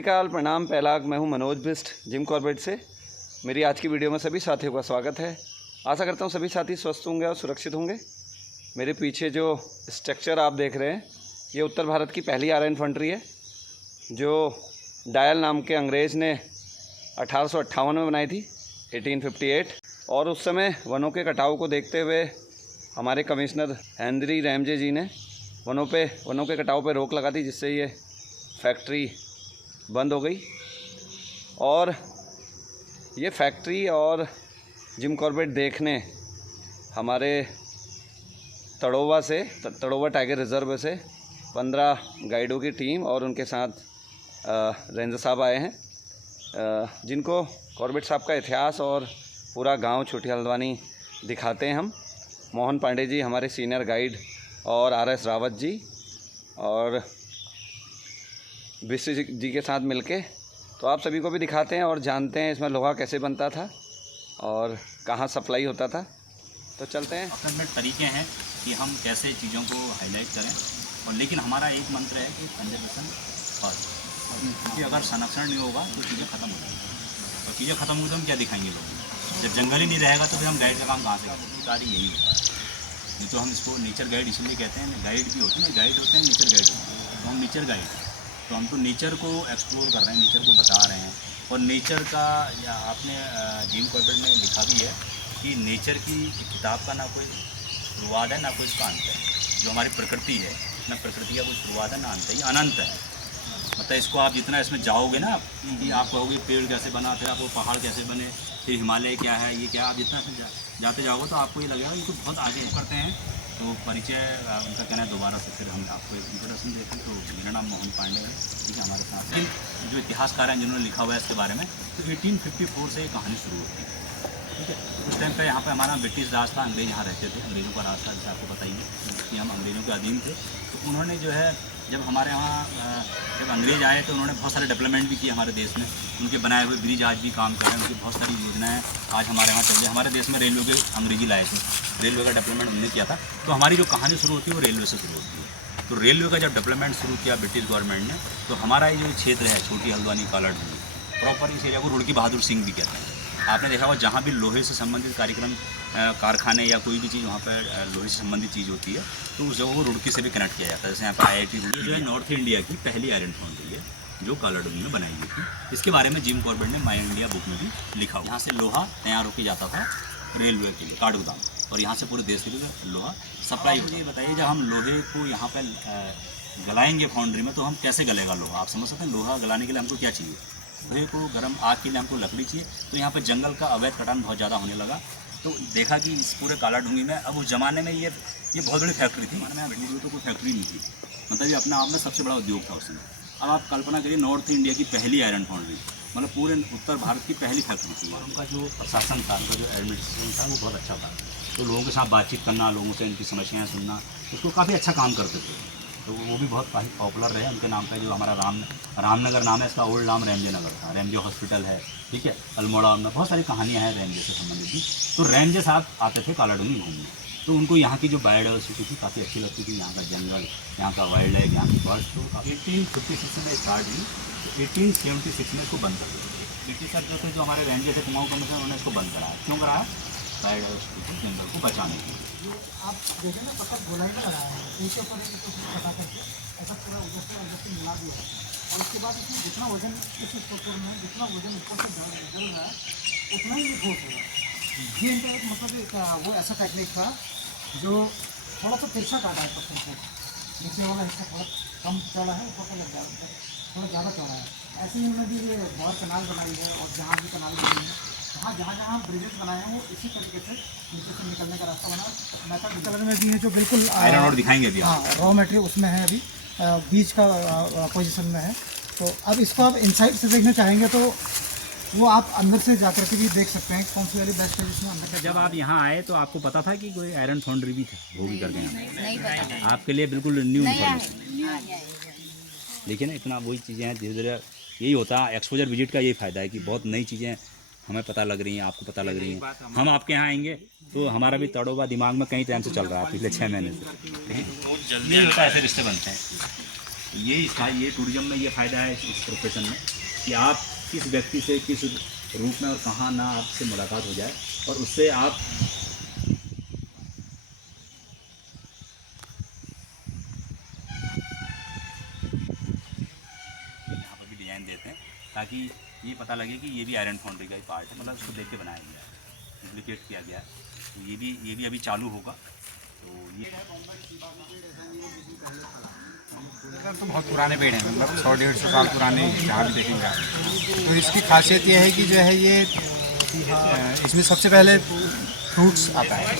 श्री अकाल, प्रणाम, पहलाग। मैं हूं मनोज बिस्ट जिम कॉर्बेट से। मेरी आज की वीडियो में सभी साथियों का स्वागत है। आशा करता हूं सभी साथी स्वस्थ होंगे और सुरक्षित होंगे। मेरे पीछे जो स्ट्रक्चर आप देख रहे हैं, ये उत्तर भारत की पहली आयरन फैक्ट्री है, जो डायल नाम के अंग्रेज़ ने 1858 में बनाई थी, 1858। और उस समय वनों के कटाव को देखते हुए हमारे कमिश्नर हेनरी रैमजे जी ने वनों के कटाव पे रोक लगा दी, जिससे ये फैक्ट्री बंद हो गई। और ये फैक्ट्री और जिम कॉर्बेट देखने हमारे तड़ोवा टाइगर रिज़र्व से 15 गाइडों की टीम और उनके साथ रेंजर साहब आए हैं, जिनको कॉर्बेट साहब का इतिहास और पूरा गांव छोटी हल्द्वानी दिखाते हैं। हम मोहन पांडे जी हमारे सीनियर गाइड और RS रावत जी और विश्व जी के साथ मिलके तो आप सभी को भी दिखाते हैं और जानते हैं इसमें लोहा कैसे बनता था और कहाँ सप्लाई होता था। तो चलते हैं। अपने तरीके हैं कि हम कैसे चीज़ों को हाईलाइट करें, और लेकिन हमारा एक मंत्र है कि कंजर्वेशन फर्स्ट, क्योंकि अगर संरक्षण नहीं होगा तो चीज़ें खत्म हो जाएंगी, और चीज़ें खत्म होगी तो हम क्या दिखाएंगे लोगों को। जब जंगल ही नहीं रहेगा तो फिर हम गाइड का काम कहाँ से करेंगे। कार्य यही होता है। नहीं तो हम इसको नेचर गाइड इसलिए कहते हैं। गाइड भी होते हैं, गाइड होते हैं, नेचर गाइड होते हैं। तो हम नेचर गाइड हैं, तो हम तो नेचर को एक्सप्लोर कर रहे हैं, नेचर को बता रहे हैं। और नेचर का या आपने जिम कॉर्बेट में लिखा भी है कि नेचर की किताब का ना कोई शुरुआत है ना कोई इसका अंत है। जो हमारी प्रकृति है, ना प्रकृति का कोई शुरुआत है ना अंत है, ये अनंत है। मतलब इसको आप जितना इसमें जाओगे ना कि आप कहोगे पेड़ कैसे बना, फिर आपको पहाड़ कैसे बने, फिर हिमालय क्या है, ये क्या, आप जितना जाते जाओगे तो आपको ये लगेगा ये तो बहुत आगे करते हैं। तो परिचय उनका कहना है दोबारा से फिर हम आपको एक इंट्रोडक्शन देते हैं। तो मेरा नाम मोहन पांडे है, ठीक है, हमारे साथ। लेकिन जो इतिहासकार हैं जिन्होंने लिखा हुआ है इसके बारे में, तो 1854 से ये कहानी शुरू होती है, ठीक है। उस टाइम पे यहाँ पे हमारा ब्रिटिश राज था, अंग्रेज यहाँ रहते थे, अंग्रेज़ों का राज था, जैसे आपको बताइए कि हम अंग्रेज़ों के अधीन थे। तो उन्होंने जो है जब हमारे यहाँ जब अंग्रेज़ आए तो उन्होंने बहुत सारे डेवलपमेंट भी किए हमारे देश में। उनके बनाए हुए ब्रिज आज भी काम कर रहे हैं, उनकी बहुत सारी योजनाएं आज हमारे यहाँ चल रही है। हमारे देश में रेलवे के अंग्रेजी लाए थे, रेलवे का डेवलपमेंट हमने किया था। तो हमारी जो कहानी शुरू होती है वो रेलवे से शुरू होती है। तो रेलवे का जब डेवलपमेंट शुरू किया ब्रिटिश गवर्नमेंट ने, तो हमारा ये जो क्षेत्र है छोटी हल्द्वानी कालाढूंगी, प्रॉपर इस एरिया को रुड़की बहादुर सिंह भी कहते हैं। आपने देखा होगा जहाँ भी लोहे से संबंधित कार्यक्रम, कारखाने या कोई भी चीज़ वहाँ पर लोहे से संबंधित चीज़ होती है, तो उस जगह को रुड़की से भी कनेक्ट किया जाता है। जैसे यहाँ पर IIT रुड़की जो है नॉर्थ इंडिया की पहली आयरन फाउंड्री है, जो कालाढूंगी में बनाई गई थी। इसके बारे में जिम कॉर्बेट ने माई इंडिया बुक में भी लिखा हुआ। यहाँ से लोहा तैयार होकर जाता था रेलवे के लिए, काठगोदाम, और यहाँ से पूरे देश के लिए लोहा सप्लाई होती है। बताइए जब हम लोहे को यहाँ पर गलाएंगे फाउंड्री में, तो हम कैसे गलेगा लोहा, आप समझ सकते हैं। लोहा गलाने के लिए हमको क्या चाहिए, लोहे को गर्म आग के लिए हमको लकड़ी चाहिए। तो यहाँ पर जंगल का अवैध कटान बहुत ज़्यादा होने लगा। तो देखा कि इस पूरे कालाढूंगी में, अब उस ज़माने में ये बहुत बड़ी फैक्ट्री थी, मैंने तो कोई फैक्ट्री नहीं थी, मतलब ये अपने आप में सबसे बड़ा उद्योग था उसमें। अब आप कल्पना करिए नॉर्थ इंडिया की पहली आयरन फाउंड्री, मतलब पूरे उत्तर भारत की पहली फैक्ट्री थी। और उनका जो प्रशासन था, उनका जो एडमिनिस्ट्रेशन था, वो बहुत अच्छा था। तो लोगों के साथ बातचीत करना, लोगों से इनकी समस्याएँ सुनना, उसको काफ़ी अच्छा काम करते थे। तो वो भी बहुत काफ़ी पॉपुलर रहे। उनके नाम का जो हमारा रामनगर नाम है, इसका ओल्ड नाम रैमजे नगर था। रैमजे हॉस्पिटल है, ठीक है, अल्मोड़ा में बहुत सारी कहानियाँ हैं रैमजे से संबंधित भी। तो रैमजे साहब आते थे कालाढूंगी घूमने, तो उनको यहाँ की जो बायोडाइवर्सिटी थी काफ़ी अच्छी लगती थी। यहाँ का जंगल, यहाँ का वाइल्ड लाइफ, यहाँ की बर्ड्स। तो 1856 में स्टार्ट हुई, तो 1876 में इसको बंद कर दिया। ब्रिटिशर जो थे, जो हमारे रैमजे थे, कुमाऊं कमीशन, उन्होंने इसको बंद कराया। क्यों कराया? बायोडाइवर्सिटी जंगल को बचाने के लिए। जो आप देखें ना, पत्थर गोलाई में लगाया है, एक के ऊपर एक कटा करके ऐसा पूरा उधर से मिला दिया है। और उसके बाद इसमें जितना वजन इस ऊपर में, जितना वजन ऊपर से जल रहा है, उतना ही ये ठोस होगा। ये इनका एक मतलब एक वो ऐसा टेक्निक था जो थोड़ा सा तिरछा काटा है पत्थर को। नीचे वाला हिस्सा थोड़ा कम चौड़ा है, ऊपर का ज़्यादा थोड़ा ज़्यादा चौड़ा है। ऐसे ही उन्होंने भी ये बौर कनाल बनाई है, और जहाँ भी कनाल बनी है, जहाँ ब्रिजेस बनाए हैं, वो इसी तरीके से नीचे से निकलने का रास्ता बना। मेथड कलर में भी है, जो बिल्कुल आयरन और दिखाएंगे अभी। हाँ, रॉ मटेरियल उसमें है, अभी बीच का पोजीशन में है। तो अब इसको आप इनसाइड से देखना चाहेंगे तो वो आप अंदर से जाकर के भी देख सकते हैं कौन सी वाली बेस्ट है जिसमें अंदर का। जब आप यहाँ आए तो आपको पता था कि कोई आयरन फाउंड्री भी होगी करके यहाँ? आपके लिए बिल्कुल न्यू इन्फॉर्मेशन। देखिए ना, इतना वही चीज़ें हैं, धीरे धीरे यही होता है। एक्सपोजर विजिट का यही फ़ायदा है कि बहुत नई चीज़ें हमें पता लग रही हैं, आपको पता लग रही हैं। हम आपके यहाँ आएंगे तो हमारा भी तड़ोबा दिमाग में कई टाइम से चल रहा है, पिछले 6 महीने से। लेकिन बहुत जल्दी होता है, ऐसे रिश्ते बनते हैं। ये टूरिज्म में ये फ़ायदा है इस प्रोफेशन में कि आप किस व्यक्ति से किस रूप में और कहाँ ना आपसे मुलाकात हो जाए और उससे आप यहाँ पर भी डिज़ाइन देते हैं ताकि ये पता लगे कि ये भी आयरन फाउंड्री का ही पार्ट है, मतलब उसको देख के बनाया गया है, डुप्लीकेट किया गया है। तो ये भी अभी चालू होगा। तो ये तो बहुत पुराने पेड़ हैं, मतलब 100-150 साल पुराने जहाँ भी देखेंगे आप। तो इसकी खासियत ये है कि जो है ये इसमें सबसे पहले फ्रूट्स आता है,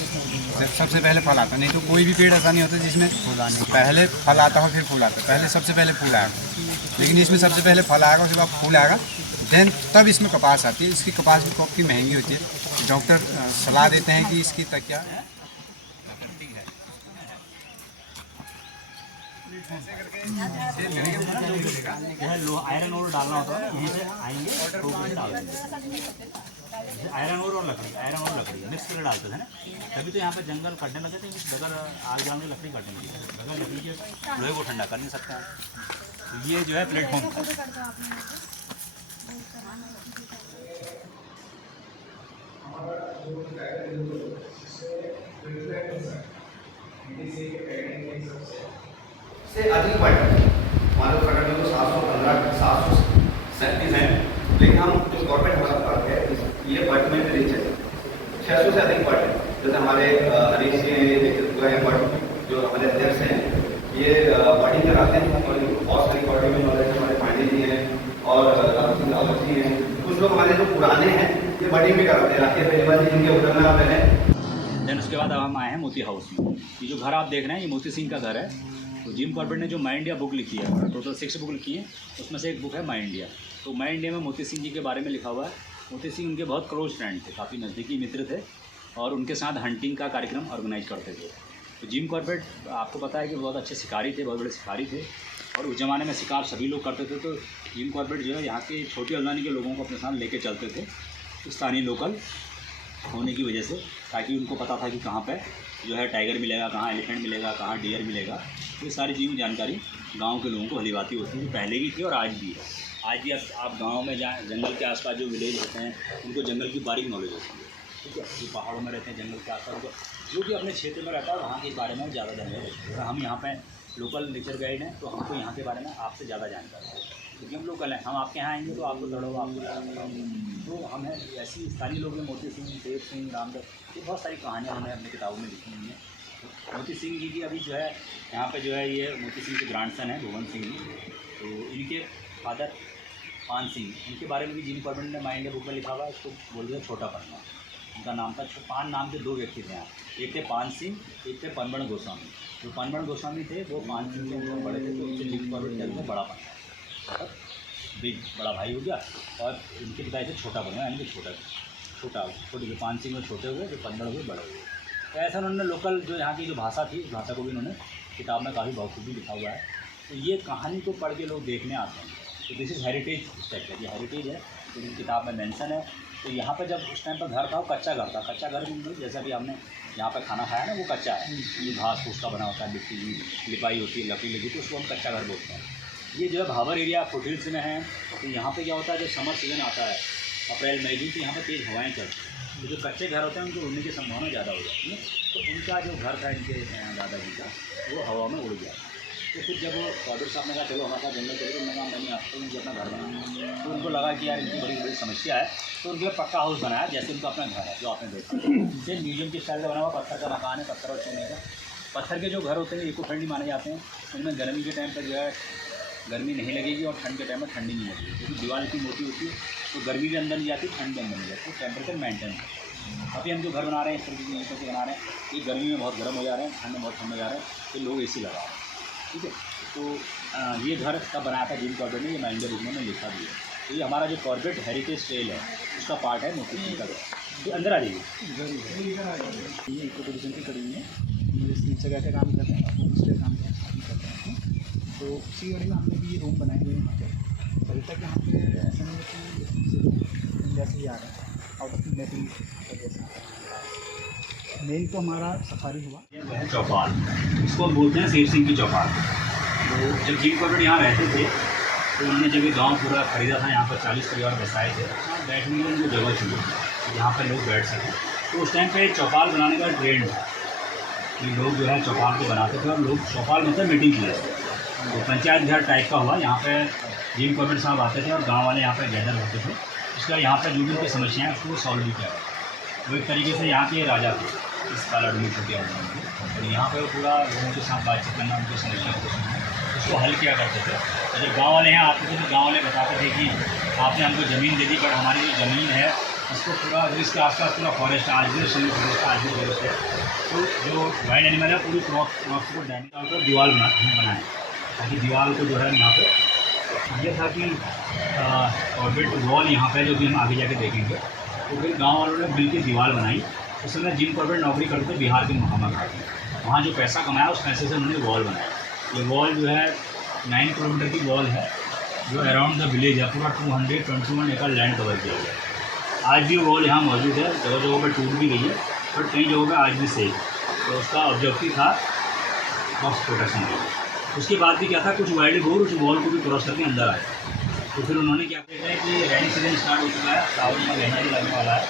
सबसे पहले फल आता है। नहीं तो कोई भी पेड़ ऐसा नहीं होता जिसमें पहले फल आता हो फिर फूल आता है। पहले सबसे पहले फूल आएगा, लेकिन इसमें सबसे पहले फल आएगा, उसके बाद फूल आएगा, देन तब इसमें कपास आती है। इसकी कपास भी काफ़ी महंगी होती है। डॉक्टर सलाह देते हैं कि इसकी तकिया आयरन ओर डालना होता है, यहीं से आएंगे तो डाल देंगे। आयरन ओर और लकड़ी मिक्स करके डालते थे ना, तभी तो यहाँ पे जंगल कटने लगे थे। बगैर आग जलाने की लकड़ी कटने लगी, बगैर लकड़ी के लोहे को ठंडा कर नहीं सकते हैं। तो ये जो है प्लेटफॉर्म से अधिक पॉइंट मानव प्रकरण में तो 737 हैं, लेकिन हम जो गवर्नमेंट हमारा पार्ट है ये पॉइंट में रीच है 600 से अधिक पॉइंट है। जैसे हमारे हरीश जी जो हमारे अध्यक्ष हैं, ये पॉइंटिंग कराते हैं और बहुत सारी पॉइंटिंग में नॉलेज हमारे पांडे जी हैं और रावत जी हैं। कुछ लोग हमारे जो पुराने हैं ये पॉइंटिंग भी कराते हैं, राकेश बेजवाल जी जिनके उधर में आते हैं। देन उसके बाद अब हम आए हैं मोती हाउस में। ये जो घर आप देख रहे हैं ये मोती सिंह का घर है। तो जिम कॉर्बेट ने जो माई इंडिया बुक लिखी है, टोटल 6 बुक लिखी है, उसमें से एक बुक है माई इंडिया। तो माई इंडिया में मोती सिंह जी के बारे में लिखा हुआ है। मोती सिंह उनके बहुत क्लोज फ्रेंड थे, काफ़ी नज़दीकी मित्र थे और उनके साथ हंटिंग का कार्यक्रम ऑर्गेनाइज करते थे। तो जिम कॉर्बेट आपको पता है कि बहुत अच्छे शिकारी थे, बहुत बड़े शिकारी थे और उस ज़माने में शिकार सभी लोग करते थे। तो जिम कॉर्बेट जो है यहाँ के छोटी हल्द्वानी के लोगों को अपने साथ लेके चलते थे, स्थानीय लोकल होने की वजह से, ताकि उनको पता था कि कहाँ पे जो है टाइगर मिलेगा, कहाँ एलिफेंट मिलेगा, कहाँ डियर मिलेगा। ये सारी जीव जानकारी गांव के लोगों को भलीभांति होती है, पहले भी थी और आज भी है। आज भी आप गांव में जाएँ, जंगल के आसपास जो विलेज होते हैं उनको जंगल की बारीक नॉलेज होती है, ठीक है। जो पहाड़ों में रहते हैं जंगल के आसपास, जो भी अपने क्षेत्र में रहता है वहाँ के बारे में ज़्यादा जानकारी होती है। हम यहाँ पर लोकल नेचर गाइड हैं तो हमको यहाँ के बारे में आपसे ज़्यादा जानकारी है, क्योंकि हम लोकल हैं। हम आपके यहाँ आएंगे तो आपको लड़ोगा, आपको तो हम हैं ऐसी स्थानीय लोग हैं। मोती सिंह, देव सिंह, रामदेव, ये बहुत सारी कहानियाँ हमने अपनी किताबों में लिखी हुई हैं। मोती सिंह जी की अभी जो है यहाँ पे जो है ये मोती सिंह के ग्रैंडसन हैं भुवन सिंह जी। तो इनके फादर पान सिंह, इनके बारे में भी जिम कॉर्बेट ने माई इंडिया बुक में लिखा हुआ है। इसको बोल दिया छोटा पन्ना, उनका नाम था। पान नाम के 2 व्यक्ति थे यहाँ, एक थे पान सिंह, एक थे पनबण गोस्वामी। जो पनबण गोस्वामी थे वो पान सिंह से बड़े थे, तो उनसे जिम कॉर्बेट कहते हैं बड़ा पन्ना, बिग बड़ा भाई हो गया। और उनके पिता से छोटा बना, यानी कि छोटे पान सिंह में छोटे हुए, जो पनबण हुए बड़े हुए। तो ऐसा उन्होंने लोकल जो यहाँ की जो भाषा थी, उस भाषा को भी उन्होंने किताब में काफ़ी बखूबी लिखा हुआ है। तो ये कहानी को पढ़ के लोग देखने आते हैं। तो दिस इज़ हेरिटेज स्टेट है, ये हेरिटेज है, तो इनकी किताब में मेंशन है। तो यहाँ पर जब उस टाइम पर घर था वो कच्चा घर था। कच्चा घर भी जैसा भी हमने यहाँ पर खाना खाया ना, वो कच्चा है। ये घास फूस का बना होता है, मिट्टी की लिपाई होती है, लकड़ी लगी, तो उसको हम कच्चा घर बोलते हैं। ये जो है भाबर एरिया फुटहिल्स में है। तो यहाँ पे क्या होता है, जब समर सीजन आता है अप्रैल मई जून, तो यहाँ पे तेज़ हवाएं चलती हैं। तो जो कच्चे घर होते हैं उनको उड़ने की संभावना ज़्यादा हो जाती है। तो उनका जो घर था इनके दादाजी का, वो हवा में उड़ गया। तो फिर जब कॉर्बेट साहब ने कहा चलो हमारे साथ जंगल चले, तो उन्होंने कहा मैं नहीं आता हूँ, मुझे अपना घर बनाना। तो उनको लगा कि यार इनकी बड़ी बड़ी समस्या है। तो उनके पक्का हाउस बनाया, जैसे उनका अपना घर है जो आपने देखा, सेम म्यूजियम के स्टाइल का बना हुआ, पत्थर का मकान है, पत्थर और चूने का। पत्थर के जो घर होते हैं इको फ्रेंडली माने जाते हैं। उनमें गर्मी के टाइम पर जो है गर्मी नहीं लगेगी और ठंड के टाइम में ठंडी नहीं लगेगी, क्योंकि दीवार इतनी मोटी होती है तो गर्मी भी अंदर नहीं जाती, ठंड भी अंदर नहीं जाती, टेम्परेचर मेंटेन है। अभी हम जो घर बना रहे हैं इस तरीके की ईंटों से बना रहे हैं, ये गर्मी में बहुत गर्म हो जा रहे हैं, ठंड में बहुत ठंड हो जा रहे हैं, तो लोग AC लगा रहे हैं, ठीक है। तो ये घर तब बनाया था जिम कॉर्बेट ने, ये माई इंडिया बुक में लिखा भी है। तो ये हमारा जो कॉर्बेट हेरिटेज ट्रेल है उसका पार्ट है मोती सिंह का घर। तो अंदर आ जाइए। ये इको टूरिज्म की कड़ी है, इस जगह का काम करते हैं, होम स्टे काम करते हैं। तो उसी गाड़ी में हमने भी रूम बनाए हुए हैं यहाँ पे। अभी तक यहाँ पे ऐसा नहीं है कि इंडिया से ही आ रहे हैं, आउट ऑफ इंडिया की वजह से। मेन तो हमारा सफारी हुआ, ये है चौपाल, इसको बोलते हैं शेर सिंह की चौपाल। तो जब जिम कॉर्बेट यहाँ रहते थे तो उन्होंने जब ये गाँव पूरा खरीदा था, यहाँ पर 40 परिवार बसाए थे, यहाँ बैठने के लिए उनको जगह चाहिए, यहाँ पर लोग बैठ सकें। तो उस टाइम पे चौपाल बनाने का ट्रेंड था कि लोग जो है चौपाल को बनाते थे, और लोग चौपाल मतलब मीटिंग किया थे। तो पंचायत घर टाइप का हुआ, यहाँ पे जिम कॉर्बेट साहब आते थे और गांव वाले यहाँ पे गैदर होते थे। उसका यहाँ पे जो भी उनकी समस्याएं हैं उसको सॉल्व भी किया। वो एक तरीके से यहाँ के राजा थे इस काला डूमी को किया और यहाँ पर पूरा लोगों के साथ बातचीत करना, उनकी समस्या को सुनना, उसको हल किया करते थे। और जब गाँव वाले यहाँ आते थे तो गाँव वाले बताते थे कि आपने हमको ज़मीन दे दी, पर हमारी जो ज़मीन है इसको पूरा, इसके आसपास पूरा फॉरेस्ट है, आज भी फॉरेस्ट आज भी फॉरेस्ट है। तो जो वाइल्ड एनिमल है पूरी क्रॉप को डैमेज कर दीवार बनाए, ताकि दीवार को जो है यहाँ पे ये था कि कॉर्बेट वॉल यहाँ पे जो भी हम आगे जाके देखेंगे। तो फिर गाँव वालों ने मिल के दीवार बनाई। उस समय जिम कॉर्बेट नौकरी करते थे बिहार के मोहम्मा घाट में। वहाँ जो पैसा कमाया उस पैसे से उन्होंने वॉल बनाया। ये वॉल जो है 9 किलोमीटर की वॉल है, जो अराउंड द विलेज है, पूरा 221 एकड़ लैंड कवर किया गया है। आज भी वॉल यहाँ मौजूद है, जगह जगह पर टूट भी गई है, बट कई जगहों पर आज भी सेफ। तो उसका ऑब्जेक्टिव था क्रॉस प्रोटेक्शन का। उसके बाद भी क्या था, कुछ वाइल्ड बोर उस वॉल को भी क्रॉस करके अंदर आए। तो फिर उन्होंने क्या कहते हैं कि रेनी सीजन स्टार्ट हो चुका है, सावन में महीना भी लगने वाला है,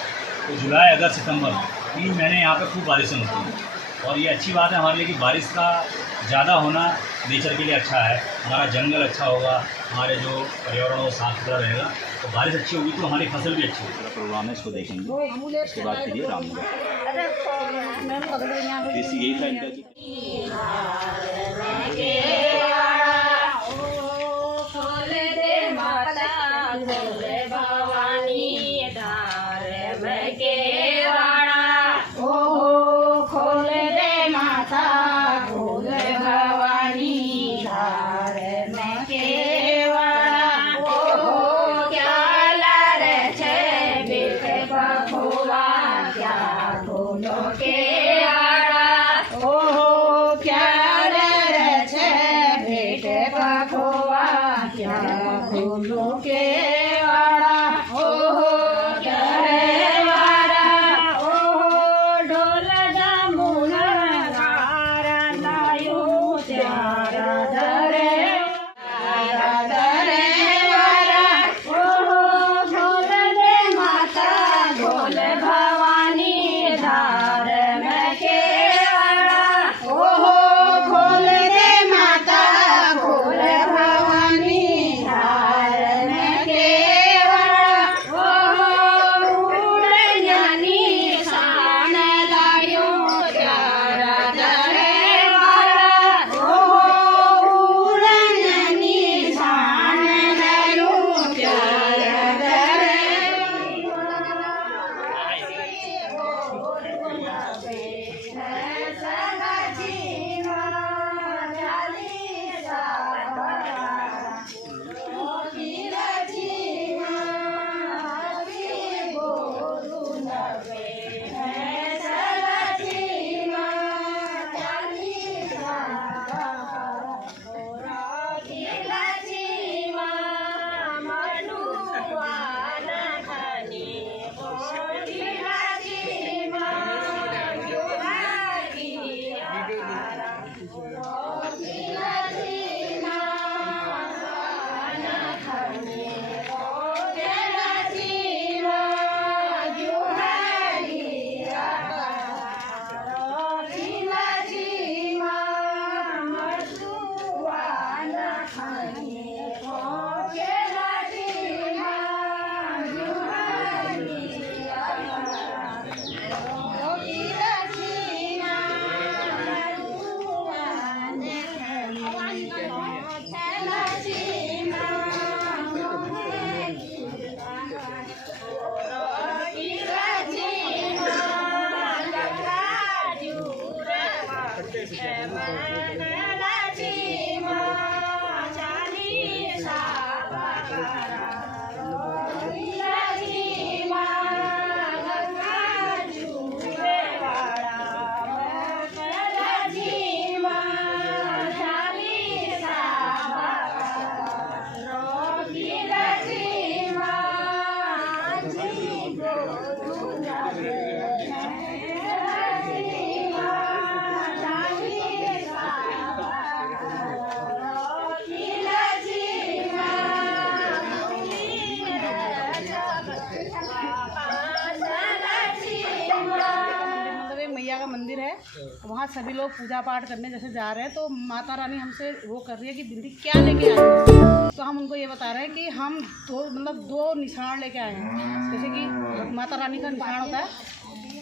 तो जुलाई अगस्त सितंबर 3 महीने यहाँ पे खूब बारिशें होती हैं। और ये अच्छी बात है हमारे लिए कि बारिश का ज़्यादा होना नेचर के लिए अच्छा है। हमारा जंगल अच्छा होगा, हमारे जो पर्यावरण वो साफ सुथरा रहेगा, तो बारिश अच्छी होगी तो हमारी फसल भी अच्छी होगी। पूरा प्रोग्राम है, इसको देखेंगे। उसके बाद फिर ये रामनगर देसी यही था इनका कि वहाँ सभी लोग पूजा पाठ करने जैसे जा रहे हैं, तो माता रानी हमसे वो कर रही है कि दीदी क्या लेके आए हैं। तो हम उनको ये बता रहे हैं कि हम दो निशान लेके आए हैं। जैसे कि माता रानी का निशान होता है,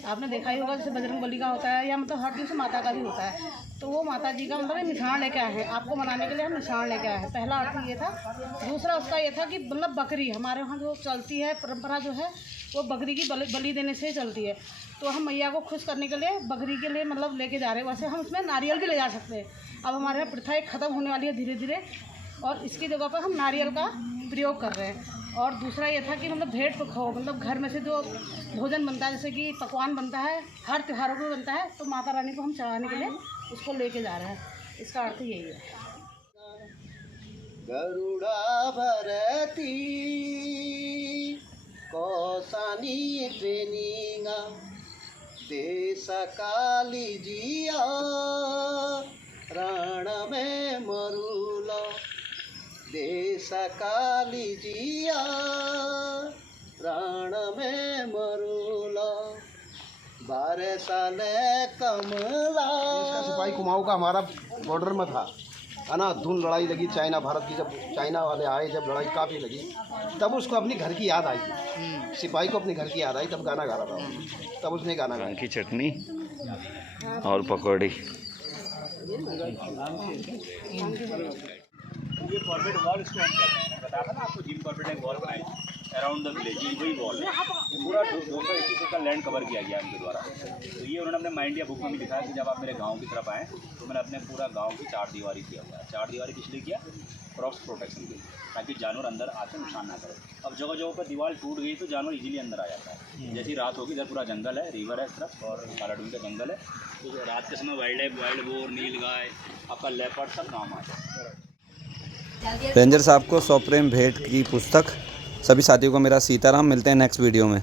आपने देखा ही होगा, जैसे बजरंग बली का होता है, या मतलब हर चीज़ माता का भी होता है। तो वो माता जी का मतलब निशान लेके आए हैं। आपको मनाने के लिए हम निशान लेके आए हैं। पहला अर्थ ये था। दूसरा उसका ये था कि मतलब बकरी हमारे वहाँ जो चलती है, परंपरा जो है वो बकरी की बलि देने से चलती है। तो हम मैया को खुश करने के लिए बकरी के लिए मतलब लेके जा रहे हैं। वैसे हम उसमें नारियल भी ले जा सकते हैं। अब हमारे यहाँ प्रथा एक ख़त्म होने वाली है धीरे धीरे, और इसकी जगह पर हम नारियल का प्रयोग कर रहे हैं। और दूसरा ये था कि मतलब भेंट खाओ, मतलब घर में से जो भोजन बनता है, जैसे कि पकवान बनता है, हर त्योहारों में बनता है, तो माता रानी को हम चढ़ाने के लिए उसको लेके जा रहे हैं। इसका अर्थ यही है। गरुड़ा भरती कौसानी ट्रेनिंगा देश काली जिया रण में मरुला देश काली जिया रण में मरुला 12 साल कमला। इसका सिपाही कुमाऊं का हमारा बॉर्डर में था, है ना। धुन लड़ाई लगी चाइना भारत की, जब चाइना वाले आए, जब लड़ाई काफ़ी लगी, तब उसको अपनी घर की याद आई। सिपाही को अपने घर की याद आई, तब गाना गा रहा था, तब उसने गाना गाया। की चटनी और पकौड़ी। ये कॉर्बेट वॉल इसको हम कहते हैं। बताया था ना आपको, जिम कॉर्बेट एक वॉल बनाई अराउंड द विलेज, ये वही वॉल है। ये पूरा 221 एकड़ लैंड कवर किया गया उनके द्वारा। तो ये उन्होंने अपने माइंड या बुक में भी दिखाया कि जब आप मेरे गांव की तरफ आएँ तो मैंने अपने पूरा गांव की 4 दीवारी किया हुआ है। 4 दीवारी किस लिए किया? क्रॉस प्रोटेक्शन के लिए, ताकि जानवर अंदर आके नुकसान ना करे। अब जगह जगह पर दीवार टूट गई तो जानवर इजीली अंदर आ जाता है। जैसी रात होगी, इधर पूरा जंगल है, रिवर है इस तरफ, और कालाडून का जंगल है, तो रात के समय वाइल्ड लाइफ, वाइल्ड बोर, नीलगाय, आपका लेपर्ड सब काम आ जाता है। रेंजर साहब को स्वप्रेम भेंट की पुस्तक। सभी साथियों को मेरा सीताराम। मिलते हैं नेक्स्ट वीडियो में।